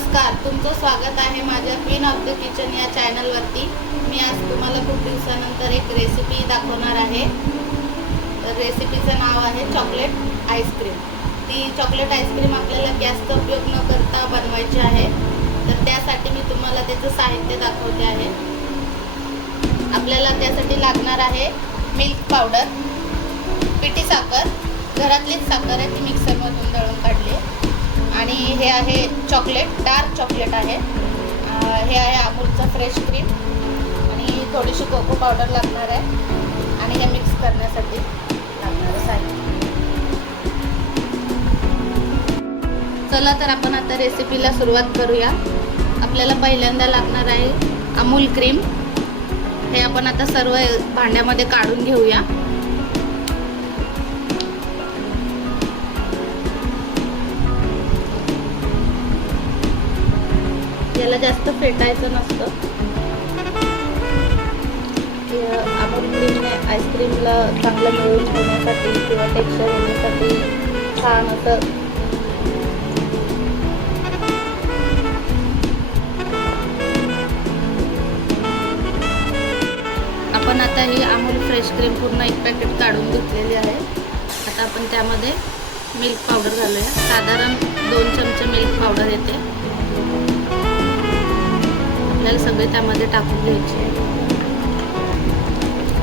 नमस्कार, तुमचं स्वागत आहे माझ्या क्वीन ऑफ द किचन या चॅनलवरती। मी आज तुम्हाला खूप दिवसानंतर एक रेसिपी दाखवणार आहे। तर रेसिपीचं नाव आहे चॉकलेट आईस्क्रीम। ती चॉकलेट आईस्क्रीम आपल्याला गॅसचा उपयोग न करता बनवायची आहे। तर त्यासाठी मी तुम्हाला त्याचं साहित्य दाखवते आहे। आपल्याला त्यासाठी लागणार आहे मिल्क पावडर, पिठी साखर, घरातलीच साखर आहे, ती मिक्सरमधून दळून काढली, आणि हे आहे चॉकलेट, डार्क चॉकलेट आहे, हे आहे अमूलचं फ्रेश क्रीम, आणि थोडीशी कोको पावडर लागणार आहे, आणि हे मिक्स करण्यासाठी लागणारं साहित्य। चला तर आपण आता रेसिपीला सुरुवात करूया। आपल्याला पहिल्यांदा लागणार आहे अमूल क्रीम। हे आपण आता सर्व भांड्यामध्ये काढून घेऊया। याला जास्त फेटायचं नसतं। अमूल क्रीमने आईस्क्रीमला चांगलं मिळून होण्यासाठी किंवा टेक्स्चर येण्यासाठी छान असं आपण आता ही अमूल फ्रेश क्रीम पूर्ण एक पॅकेट काढून घेतलेली आहे। आता आपण त्यामध्ये मिल्क पावडर घालूया। साधारण 2 चमचे मिल्क पावडर येते। आपल्याला सगळे त्यामध्ये टाकून घ्यायचे आहे।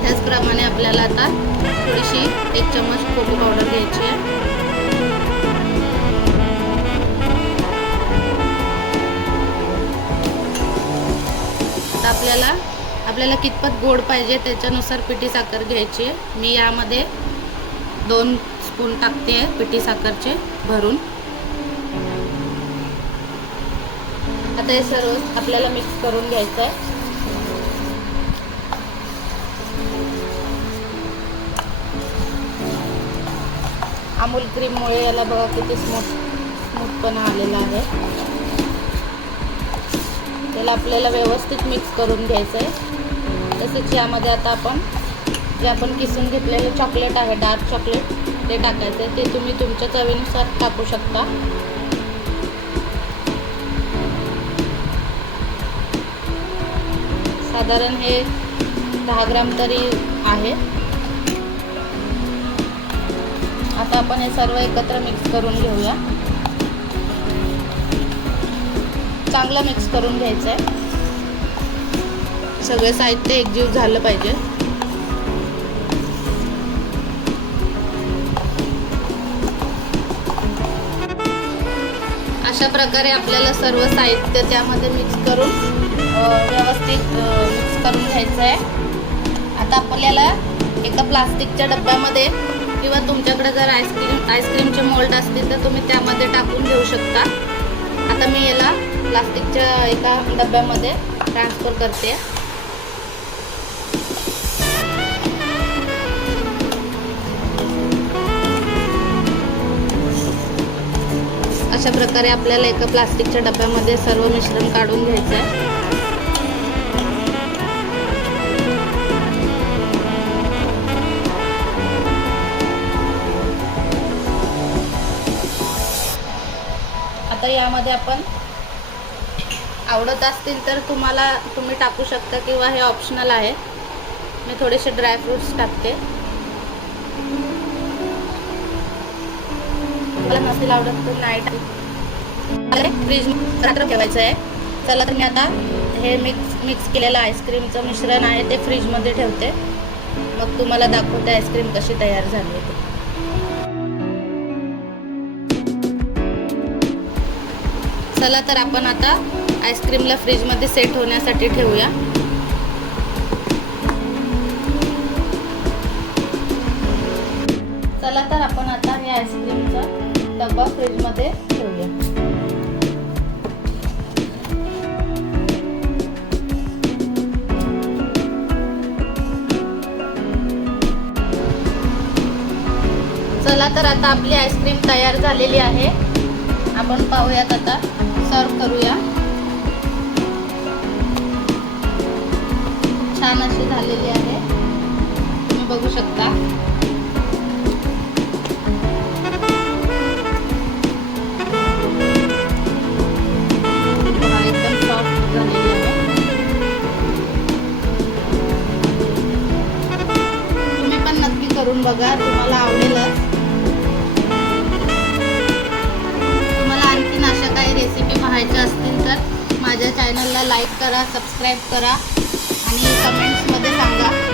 त्याचप्रमाणे आपल्याला आता थोडीशी 1 चम्मच कोको पावडर घ्यायची आहे। आता आपल्याला कितपत गोड पाहिजे त्याच्यानुसार पिठी साखर घ्यायची आहे। मी यामध्ये 2 स्पून टाकते पिठी साखरचे भरून। आता हे सर्व आपल्याला मिक्स करून घ्यायचं आहे। अमूल क्रीममुळे याला बघा किती स्मूथपणा आलेला आहे। त्याला आपल्याला व्यवस्थित मिक्स करून घ्यायचं आहे। तसेच यामध्ये आता जे आपण किसून घेतलेले चॉकलेट आहे, डार्क चॉकलेट, ते टाकायचं आहे। ते तुम्ही तुमच्या चवीनुसार टाकू शकता। साधारण हे 10 ग्राम तरी आहे। आता आपण हे सर्व एकत्र मिक्स करून घेऊया। चांगलं मिक्स करून घ्यायचं आहे। सगळे साहित्य एकजीव झालं पाहिजे। अशा प्रकारे आपल्याला सर्व साहित्य त्यामध्ये मिक्स करून व्यवस्थित मिक्स करून घ्यायचं आहे। आता आपल्याला एका प्लास्टिकच्या डब्यामध्ये किंवा तुमच्याकडे जर आईस्क्रीमचे मोल्ड असतील तर तुम्ही त्यामध्ये टाकून घेऊ शकता। आता मी याला प्लास्टिकच्या एका डब्यामध्ये ट्रान्सफर करते। अशा प्रकारे आपल्याला एका प्लास्टिकच्या डब्यामध्ये सर्व मिश्रण काढून घ्यायचं आहे। आता यामध्ये आपण आवडत असतील तर तुम्ही टाकू शकता, किंवा हे ऑप्शनल आहे। मी थोडेसे ड्रायफ्रूट्स टाकते। मला नसेल आवडत तर नाही टाकते। फ्रीज रात्र ठेवायचं आहे। चला तर मी आता हे मिक्स केलेलं आईस्क्रीमचं मिश्रण आहे ते फ्रीजमध्ये ठेवते। मग तुम्हाला दाखवते आईस्क्रीम कशी तयार झाली आहे। चला तर आपण आता आईस्क्रीमला फ्रीजमध्ये सेट होण्यासाठी ठेवूया। चला तर आपण आता हे आईस्क्रीमचा डब्बा फ्रीजमध्ये ठेवूया। चला तर आता आपली आईस्क्रीम तयार झालेली आहे। आपण पाहूयात, आता सर्व करूया। छान अशी झालेली आहे, तुम्ही बघू शकता। करून बघा, तुम्हाला आवडेलच. तुम्हाला आणखीन अशा काही रेसिपी पाहायच्या असतील तर माझ्या चॅनलला लाईक करा, सबस्क्राईब करा आणि कमेंट्समध्ये सांगा.